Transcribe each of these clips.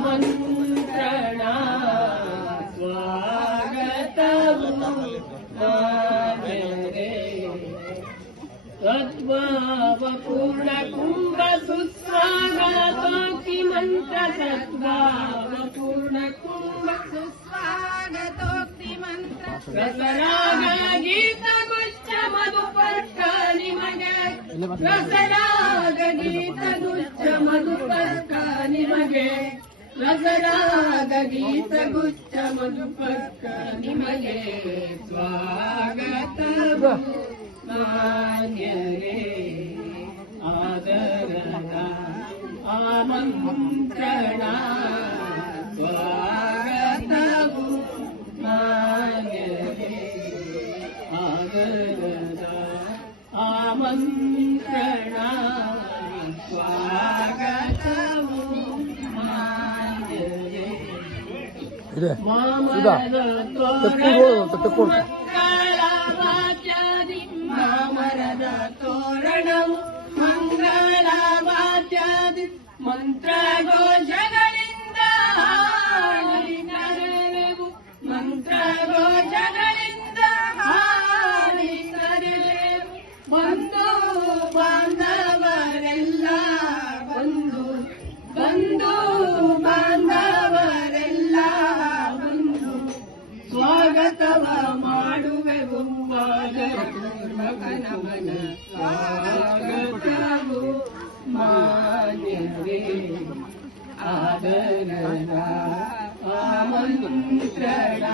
ಆಮಂತ್ರಣ ಸ್ವಾಗತವು ಮಾನ್ಯರೇ ಸದ್ಭಾವ ಪೂರ್ಣ ಕುಂಭ ಸುಸ್ವಾಗತೋಕ್ತಿ ಮಂತ್ರ ಸದ್ಭಾವ ಪೂರ್ಣ ಕುಂಭ ಸುಸ್ವಾಗತೋಕ್ತಿ ಮಂತ್ರ ರಸರಾಗ ಗೀತ ಗುಚ್ಛ ಮಧುಪರ್ಕ ನಿಮಗೆ ರಸರಾಗ ಗೀತ ಗುಚ್ಛ ಮಧುಪರ್ಕ ನಿಮಗೆ ರಸರಾಗ ಗೀತ ಗುಚ್ಛ ಮಧುಪರ್ಕ ನಿಮಗೆ ಸ್ವಾಗತವು ಮಾನ್ಯರೇ ಆದರದ ಆಮಂತ್ರಣ ಸ್ವಾಗತವು ಮಾನ್ಯರೇ ಆದರದ ಆಮಂತ್ರಣ ಸ್ವಾಗತವು ಮಾನ್ಯರೇ ಮಾಮರದ ತೋರಣ ಮಾಮರದ ತೋರಣವು ಮಂಗಳವಾದ್ಯದಿ ಮಂತ್ರ ಘೋಷಗಳಿಂದ ಹಾಡಿ ಕರೆವೆವು ಮಂತ್ರ ಘೋಷಗಳಿಂದ ಹಾಡಿ ಕರೆವೆವು ಬಂಧು ಬಾಂಧವರೆಲ್ಲ ಬಂಧು ಬಾಂಧವರೆಲ್ಲ ಬಂಧು ಸ್ವಾಗತವ ಮಾಡುವೆವು ನಮನ ಸ್ವಾಗತವು ಮಾನ್ಯರೇ ಆದರದ ಆಮಂತ್ರಣ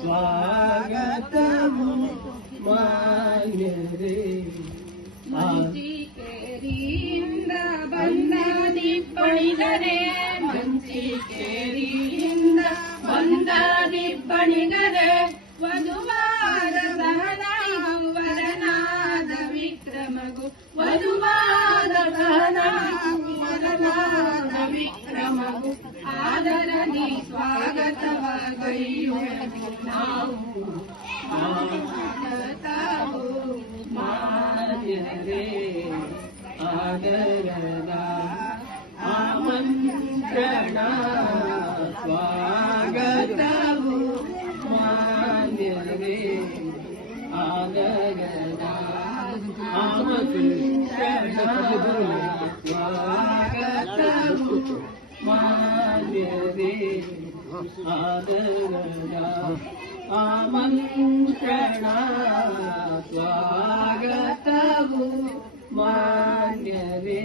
ಸ್ವಾಗತವು ಮಾನ್ಯರೇ ಮಂಚಿಕೇರಿಯಿಂದ ಬಂದ ದಿಪ್ಪಣಿಗರೆ ಮಂಚಿಕೇರಿಯಿಂದ ಬಂದ ದಿಪ್ಪಣಿಗರೆ ವಧುವಾದ ಸಹನ ವರನಾದ ವಿಕ್ರಮಗು ವಧುವಾದ ಸಹನ ವರನಾದ ವಿಕ್ರಮಗು ಆದರದಿ ಸ್ವಾಗತವ ಗೈಯುವೆವು ನಾವು ಸ್ವಾಗತವು ಮಾನ್ಯರೇ ಆದರದ ಆಮಂತ್ರಣ ಸ್ವಾಗತವು ಮಾನ್ಯರೇ ಆದರದ ಆಮಂತ್ರಣ ಸ್ವಾಗತವು ಮಾನ್ಯರೇ ಆದರದ ಆಮಂತ್ರಣ ಸ್ವಾಗತವು ಮಾನ್ಯರೇ